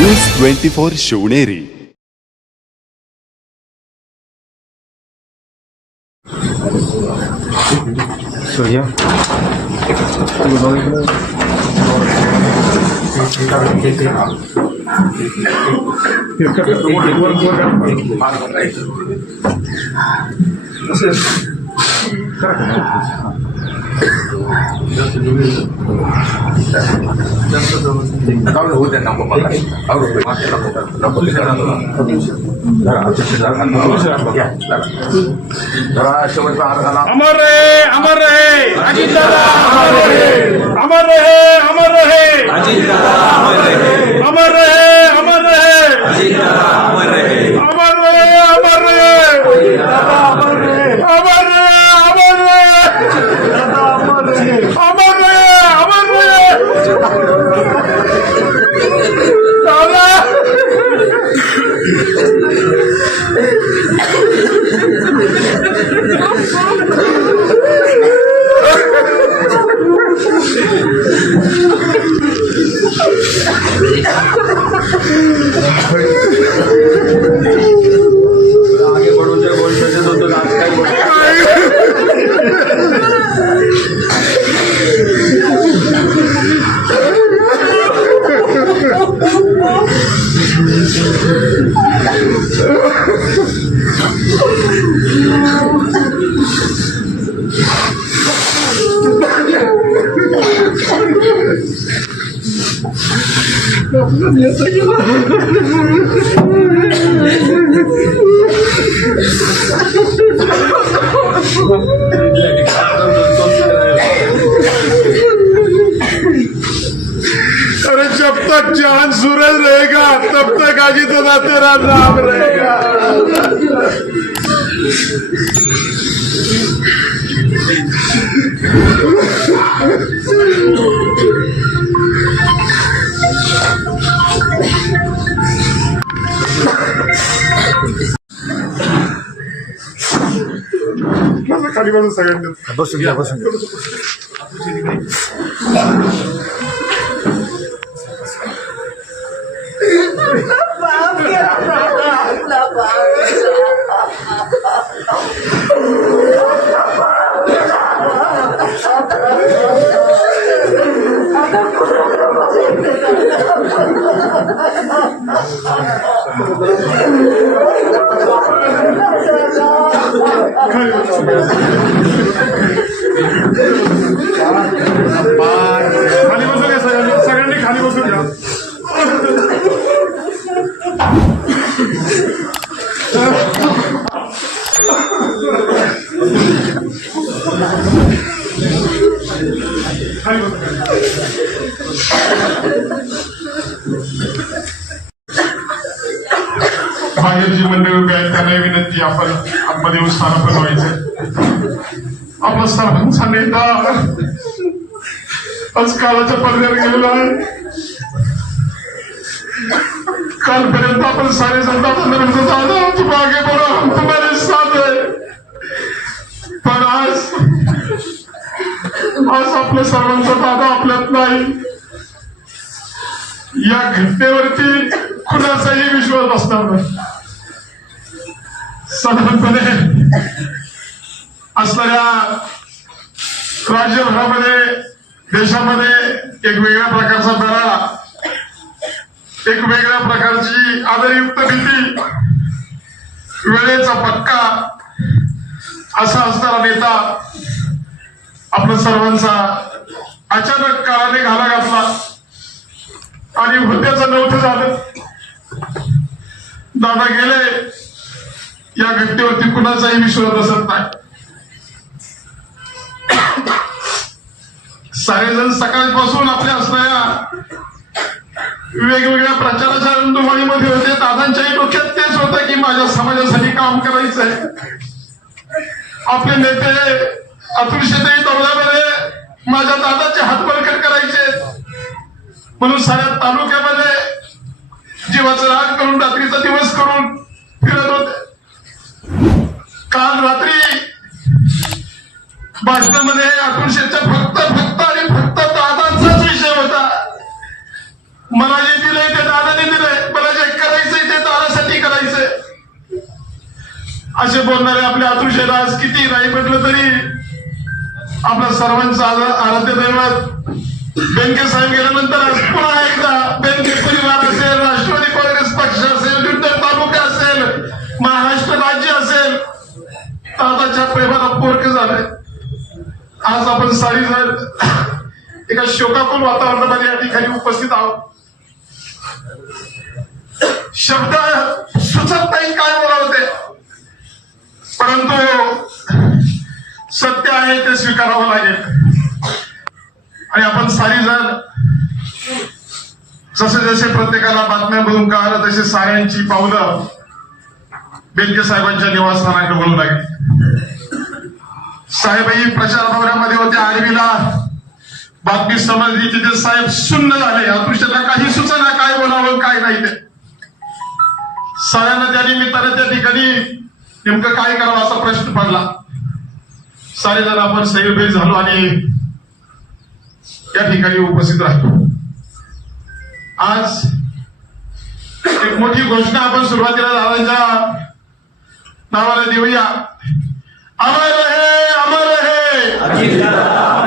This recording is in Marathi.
न्यूज 24 शिवनेरी. सूर्य अमर रहे अमर रहे अजीत दादा अमर रहे अमर रहे अजीत दादा अमर रहे अमर रहे अमर रहे अजीत दादा अमर रहे अमर रहे अमर रहे अमर रहे अमर रहे अमर रहे अमर रहे अमर रहे दादा आगे बढ़ो जो बोल सकते तो आज का अरे जब तक चांद सूरज रहेगा तब तक अजीत दादा तेरा नाम रहेगा. खाली बसून सगळ्यांनी बसून घ्या बसून घ्या. खाली बसून घ्या सगळ्यांनी खाली बसून घ्या. खाली बसून घ्या. बाहेर जी मंडळी उभी आहेत त्यांना विनंती आपण आतमध्ये स्थानापन्न व्हायचं. आपला सर्वांचा नेता आज काळाच्या पडद्यावर गेलेला आहे. कालपर्यंत आपण सारे जनता दादा तुम आगे बढ़ो हम तुम्हारे साथ है. पण आज आपल्या सर्वांचा दादा आपल्यात नाही. या घटनेवरती कुणाचाही विश्वास बसणार नाही. साधारणपणे असणाऱ्या राज्यभरामध्ये देशामध्ये एक वेगळ्या प्रकारचा दरारा, एक वेगळ्या प्रकारची आदरयुक्त भीती, वेळेचा पक्का असा असणारा नेता आपल्या सर्वांचा अचानक काळाने घाला घातला आणि हुद्द्याचं नव्हतं झालं. दादा गेले. या घटनेवरती कुणाचाही विश्वास बसत नाही. सारेजण सकाळपासून आपल्या असणाऱ्या वेगवेगळ्या प्रचाराच्या रणधुमाळीमध्ये होते. दादांच्याही डोक्यात तेच होतं की माझ्या समाजासाठी काम करायचंय. आपले नेते अतुल शेट्टी दौऱ्यामध्ये माझ्या दादाचे हात बळकट करायचे म्हणून साऱ्या तालुक्यामध्ये जीवाचं राग करून रात्रीचा दिवस करून फिरत होते. काल रात्री भाषणामध्ये अतुल शेट्टीचा फक्त आणि फक्त दादांचाच विषय होता. मला जे दिलंय ते दादाने दिलंय. असे बोलणारे आपले अतुलशेठ आज किती नाही म्हटलं तरी आपल्या सर्वांचं आराध्य दैवत बेनके साहेब गेल्यानंतर आज पुन्हा एकदा बेनके परिवार असेल, राष्ट्रवादी काँग्रेस पक्ष असेल, विठ्ठल तालुका असेल, महाराष्ट्र राज्य असेल, दादाच्या प्रेमाला पोरके झाले. आज आपण साडीजण एका शोकाकुल वातावरणामध्ये या ठिकाणी उपस्थित आहोत. शब्द सुचत नाही काय बोलावं ते, परंतु सत्य आहे ते स्वीकारावं लागेल. आणि आपण सारीजण जसे जसे प्रत्येकाला बातम्यामधून कळालं तसे साऱ्यांची पावलं बेनके साहेबांच्या निवासस्थानाकडे वळू लागली. साहेबही प्रचार दौऱ्यामध्ये होते. आर्वीला बातमी समजली की ते साहेब शून्य झाले. अतुलशेठला काही सुचना काय बोलावं काय नाही ते. साऱ्यांना त्या निमित्ताने त्या ठिकाणी नेमकं काय करावं असा प्रश्न पडला. सारेजण आपण सैरभैर झालो आणि या ठिकाणी उपस्थित राहतो. आज एक मोठी घोषणा आपण सुरुवातीला दादांच्या नावाला देऊया. अमर रहे, अमर रहे. अजितदादा